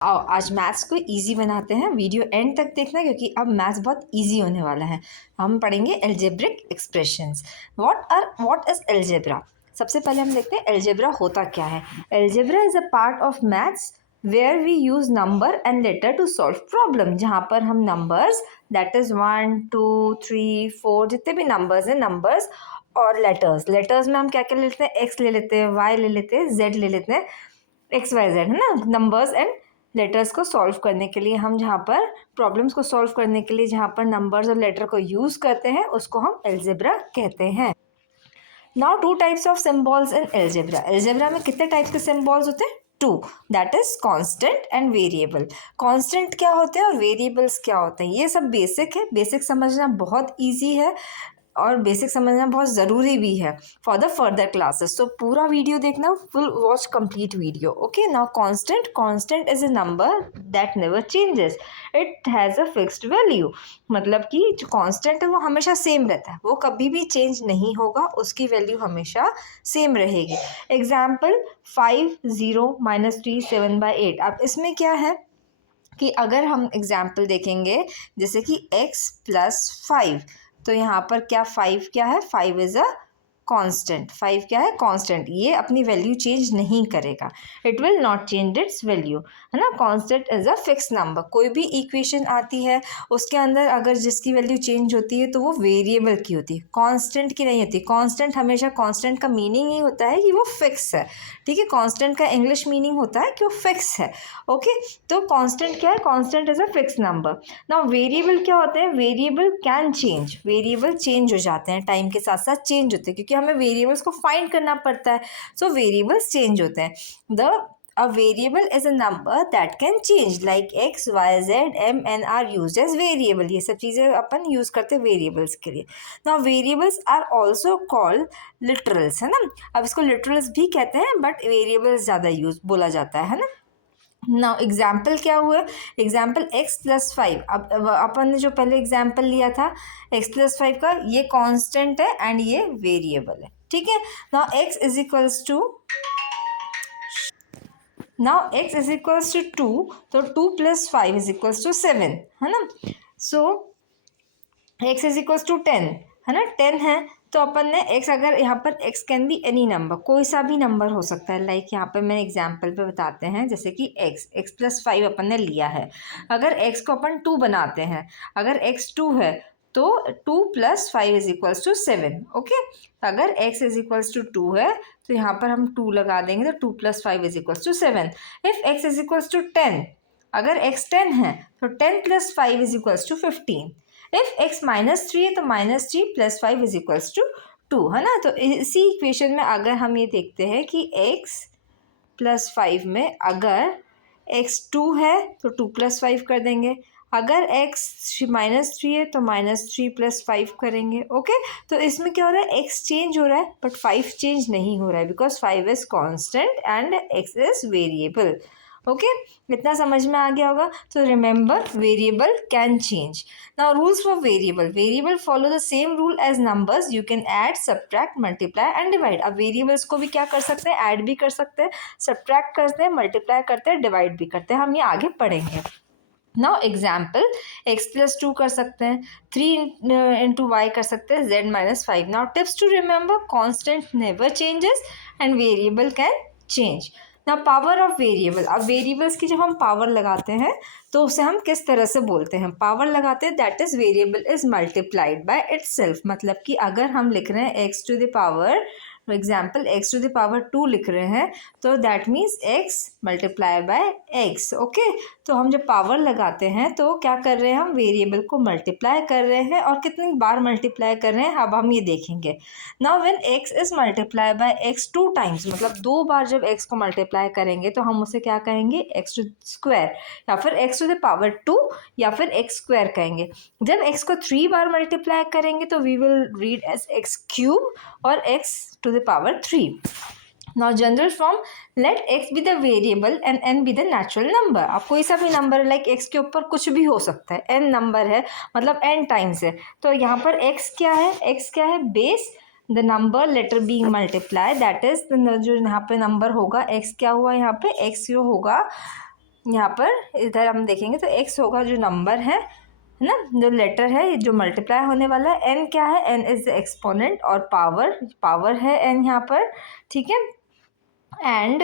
आओ आज मैथ्स को इजी बनाते हैं। वीडियो एंड तक देखना क्योंकि अब मैथ्स बहुत इजी होने वाला है। हम पढ़ेंगे algebraic expressions. What is algebra? सबसे पहले हम देखते हैं एल्जेब्रा होता क्या है। Algebra is a part of maths where we use number and letter to solve problem. जहाँ पर हम नंबर्स दैट इज 1 2 3 4 जितने भी नंबर्स हैं नंबर्स और लेटर्स में हम क्या क्या ले लेते हैं, एक्स ले लेते हैं, वाई ले लेते हैं, जेड ले लेते हैं, एक्स वाई जेड है ना। नंबर्स एंड लेटर्स को सॉल्व करने के लिए हम जहाँ पर प्रॉब्लम्स को सॉल्व करने के लिए जहाँ पर नंबर्स और लेटर को यूज़ करते हैं उसको हम एल्जेब्रा कहते हैं। Now two types of symbols in algebra. Algebra में कितने टाइप्स के सिम्बॉल्स होते हैं? Two, that is constant and variable. Constant क्या होते हैं और वेरिएबल्स क्या होते हैं, ये सब बेसिक है। बेसिक समझना बहुत ईजी है और बेसिक समझना बहुत ज़रूरी भी है फॉर द फर्दर क्लासेस। सो पूरा वीडियो देखना, full watch complete video. Okay, now constant is a number that never changes, it has a fixed value. मतलब कि जो कांस्टेंट है वो हमेशा सेम रहता है, वो कभी भी चेंज नहीं होगा, उसकी वैल्यू हमेशा सेम रहेगी। एग्जाम्पल 5 0 -3 7/8। अब इसमें क्या है कि अगर हम एग्जाम्पल देखेंगे जैसे कि x + 5, तो यहाँ पर क्या 5 क्या है, 5 इज़ अ कांस्टेंट। 5 क्या है, कांस्टेंट, ये अपनी वैल्यू चेंज नहीं करेगा, it will not change it's value, है ना। Constant is a fix number. कोई भी इक्वेशन आती है उसके अंदर अगर जिसकी वैल्यू चेंज होती है तो वो वेरिएबल की होती है, कांस्टेंट की नहीं होती। कांस्टेंट हमेशा, कांस्टेंट का मीनिंग ये होता है कि वो फिक्स है, ठीक है। कांस्टेंट का इंग्लिश मीनिंग होता है कि वो फिक्स है। ओके, तो कांस्टेंट क्या है, constant is a fix number. Now variable क्या होते हैं, variable can change, variable change हो जाते हैं, टाइम के साथ साथ चेंज होते हैं क्योंकि हमें वेरिएबल्स को फाइंड करना पड़ता है। सो वेरिएबल्स चेंज होते हैं। A variable is a number that can change like x, y, z, m, n are used as variable। ये सब चीज़ें अपन यूज करते हैं वेरिएबल्स के लिए। Now variables are also called literals, है ना। अब इसको literals भी कहते हैं बट वेरिएबल्स ज़्यादा यूज बोला जाता है ना। ना एग्जाम्पल क्या हुआ, एग्जाम्पल x + 5। अब अपन ने जो पहले एग्जाम्पल लिया था x + 5 का, ये कांस्टेंट है एंड ये वेरिएबल है, ठीक है। Now x is equals to 2, तो 2 + 5 = 7, है ना। So x is equals to 10, है ना, 10 है। तो अपन ने x, अगर यहाँ पर x can be any number, कोई सा भी नंबर हो सकता है। लाइक यहाँ पर मैं एग्जाम्पल पे बताते हैं, जैसे कि x + 5 अपन ने लिया है। अगर x को अपन 2 बनाते हैं, अगर x 2 है तो 2 + 5 = 7। ओके, अगर x इज इक्वल्स टू 2 है तो यहाँ पर हम 2 लगा देंगे तो 2 + 5 = 7। If x is equals to 10, अगर x 10 है तो 10 + 5 = 15। इफ x -3 है तो -3 + 5 = 2, है ना। तो इसी इक्वेशन में अगर हम ये देखते हैं कि x + 5 में अगर x 2 है तो 2 + 5 कर देंगे, अगर x -3 है तो -3 + 5 करेंगे। ओके, तो इसमें क्या हो रहा है, x चेंज हो रहा है बट 5 चेंज नहीं हो रहा है because 5 is constant and x is variable. Okay, इतना समझ में आ गया होगा। तो remember, variable can change. Now rules for variable. Variable follow the same rule as numbers, you can add, subtract, multiply and divide. अब वेरिएबल्स को भी क्या कर सकते हैं, ऐड भी कर सकते हैं, सब्ट्रैक्ट करते हैं, मल्टीप्लाई करते हैं, डिवाइड भी करते हैं। हम ये आगे पढ़ेंगे। नाउ एग्जाम्पल, x + 2 कर सकते हैं, 3 × y कर सकते हैं, z - 5। Now tips to remember, constant never changes and variable can change. Now power of variable. अब वेरिएबल्स की जब हम पावर लगाते हैं तो उसे हम किस तरह से बोलते हैं, पावर लगाते हैं that is variable is multiplied by itself. मतलब कि अगर हम लिख रहे हैं x to the power, for example x to the power 2 लिख रहे हैं तो that means x multiply by x। Okay, तो हम जब पावर लगाते हैं तो क्या कर रहे हैं, हम वेरिएबल को मल्टीप्लाई कर रहे हैं और कितनी बार मल्टीप्लाई कर रहे हैं अब हम ये देखेंगे। Now when x is multiply by x 2 times, मतलब 2 बार जब x को मल्टीप्लाई करेंगे तो हम उसे क्या कहेंगे, x² या फिर x टू द पावर 2 या फिर x² कहेंगे। जब x को 3 बार मल्टीप्लाई करेंगे तो we will read as x³ और x to the power 3। Now general form, let x be the variable and n be the natural number। आप कोई सा भी नंबर लाइक x के ऊपर कुछ भी हो सकता है, n नंबर है मतलब n टाइम्स है, तो यहाँ पर x क्या है, x क्या है, base the number letter being multiply that is जो यहाँ पे नंबर होगा x क्या हुआ, यहाँ पे x जो होगा यहाँ पर इधर हम देखेंगे तो x होगा जो नंबर है ना, जो लेटर है जो मल्टीप्लाई होने वाला है। n क्या है, n इज द एक्सपोनेंट और पावर है n यहाँ पर, ठीक है। And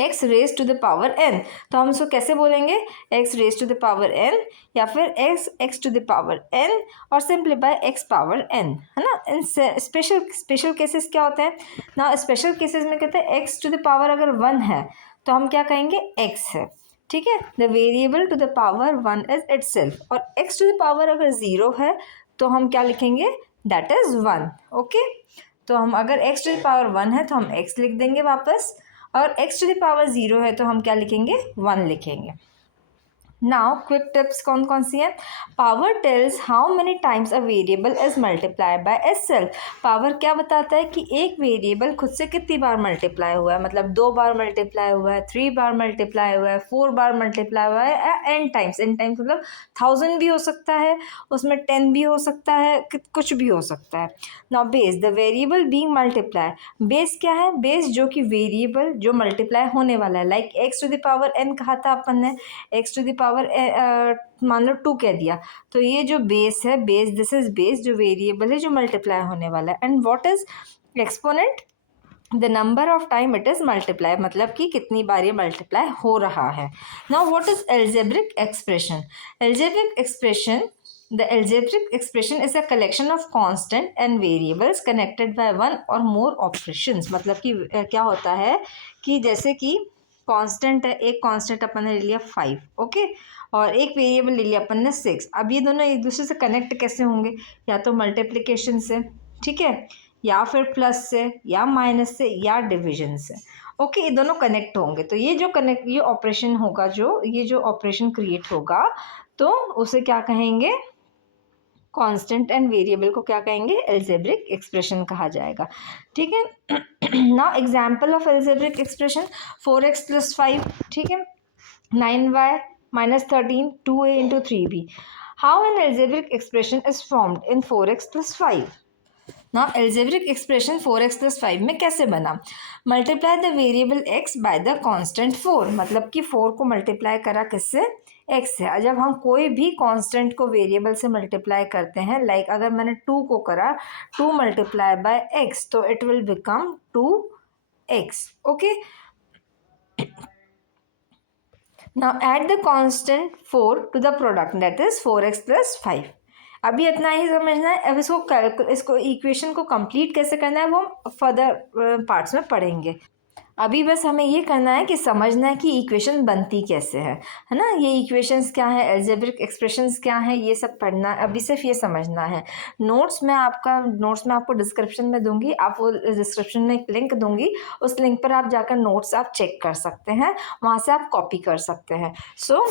x raise to the power n, तो हम इसको कैसे बोलेंगे, x raise to the power n या फिर x to the power n और सिंप्लीफाई x पावर n, है ना। इन स्पेशल केसेस क्या होते हैं ना, स्पेशल केसेस में कहते हैं x टू द पावर अगर 1 है तो हम क्या कहेंगे, x है, ठीक है। The variable to the power 1 is itself, और x टू द पावर अगर 0 है तो हम क्या लिखेंगे, दैट इज 1, ओके। तो हम अगर x टू द पावर 1 है तो हम x लिख देंगे वापस, और x टू द पावर 0 है तो हम क्या लिखेंगे, 1 लिखेंगे। नाउ क्विक टिप्स कौन कौन सी हैं। Power tales how many times a variable is multiply by itself। Power क्या बताता है कि एक वेरिएबल खुद से कितनी बार मल्टीप्लाई हुआ है, मतलब 2 बार मल्टीप्लाई हुआ है, 3 बार मल्टीप्लाई हुआ है, 4 बार मल्टीप्लाई हुआ है, n टाइम्स मतलब 1000 भी हो सकता है, उसमें 10 भी हो सकता है, कुछ भी हो सकता है। Now base, the variable being multiply, base क्या है, बेस जो कि वेरिएबल जो मल्टीप्लाई होने वाला है, like x to the power n कहा था अपन ने, x टू द पावर मान लो 2 कह दिया, तो ये जो बेस है, बेस दिस इज बेस जो वेरिएबल है जो मल्टीप्लाई होने वाला है। And what is exponent, the number of time it is multiply, मतलब कि कितनी बार ये मल्टीप्लाई हो रहा है। Now what is algebraic expression, algebraic expression, the algebraic expression is a collection of constant and variables connected by one or more operations। मतलब कि क्या होता है कि जैसे कि कांस्टेंट है, एक कांस्टेंट अपन ने ले लिया 5, ओके, और एक वेरिएबल ले लिया अपन ने 6। अब ये दोनों एक दूसरे से कनेक्ट कैसे होंगे, या तो मल्टीप्लिकेशन से, ठीक है, या फिर प्लस से, या माइनस से, या डिवीजन से, ओके, ये दोनों कनेक्ट होंगे। तो ये ऑपरेशन होगा, ये जो ऑपरेशन क्रिएट होगा तो उसे क्या कहेंगे, कांस्टेंट एंड वेरिएबल को क्या कहेंगे, एल्जेब्रिक एक्सप्रेशन कहा जाएगा, ठीक है। Now example of algebraic expression, 4x + 5, ठीक है, 9y - 13, 2a × 3b। How an algebraic expression is formed in 4x + 5। Now algebraic expression 4x + 5 में कैसे बना, multiply the variable x by the constant 4, मतलब कि 4 को मल्टीप्लाई करा किससे, x है। जब हम कोई भी कांस्टेंट को वेरिएबल से मल्टीप्लाई करते हैं, लाइक अगर मैंने 2 को करा 2 × बाय x, तो it will become 2x, okay. Now add the constant 4 to the product, that is 4x + 5। अभी इतना ही समझना है। अब इसको इक्वेशन को कंप्लीट कैसे करना है वो हम फर्दर पार्ट्स में पढ़ेंगे। अभी बस हमें ये करना है कि समझना है कि इक्वेशन बनती कैसे है ना, ये इक्वेशंस क्या है, एल्जेब्रिक एक्सप्रेशंस क्या है, ये सब पढ़ना है। अभी सिर्फ ये समझना है। नोट्स मैं आपको डिस्क्रिप्शन में दूंगी, आप वो डिस्क्रिप्शन में एक लिंक दूंगी, उस लिंक पर आप जाकर नोट्स आप चेक कर सकते हैं, वहाँ से आप कॉपी कर सकते हैं। सो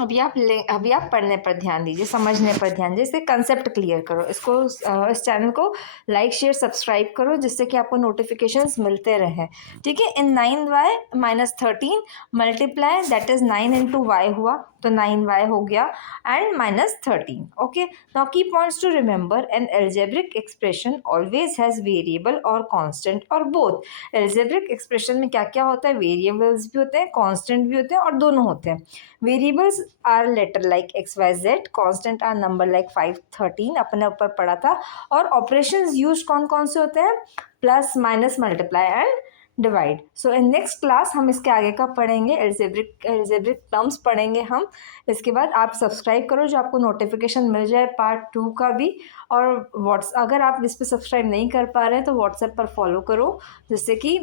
अभी आप पढ़ने पर ध्यान दीजिए, समझने पर ध्यान दीजिए, इससे कंसेप्ट क्लियर करो। इस चैनल को लाइक शेयर सब्सक्राइब करो, जिससे कि आपको नोटिफिकेशंस मिलते रहें, ठीक है। In 9y - 13 multiply, that is 9 × y हुआ, तो 9y हो गया, and -13, okay. Now key points to remember, an algebraic expression always has variable और कांस्टेंट और बोथ। एल्जेब्रिक एक्सप्रेशन में क्या क्या होता है, वेरिएबल्स भी होते हैं, कांस्टेंट भी होते हैं, और दोनों होते हैं। Variables are letter like XYZ, constant are number like 5, 13, अपने ऊपर पढ़ा था। और ऑपरेशंस यूज कौन कौन से होते हैं, plus, minus, multiply and divide. So in next class हम इसके आगे का पढ़ेंगे, एल्जेब्रिक टर्म्स पढ़ेंगे हम। इसके बाद आप सब्सक्राइब करो, जो आपको नोटिफिकेशन मिल जाए पार्ट 2 का भी। और अगर आप इस पर सब्सक्राइब नहीं कर पा रहे हैं तो व्हाट्सएप पर फॉलो करो, जिससे कि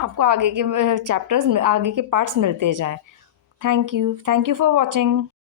आपको आगे के चैप्टर्स, आगे के पार्ट्स मिलते जाएं। Thank you for watching.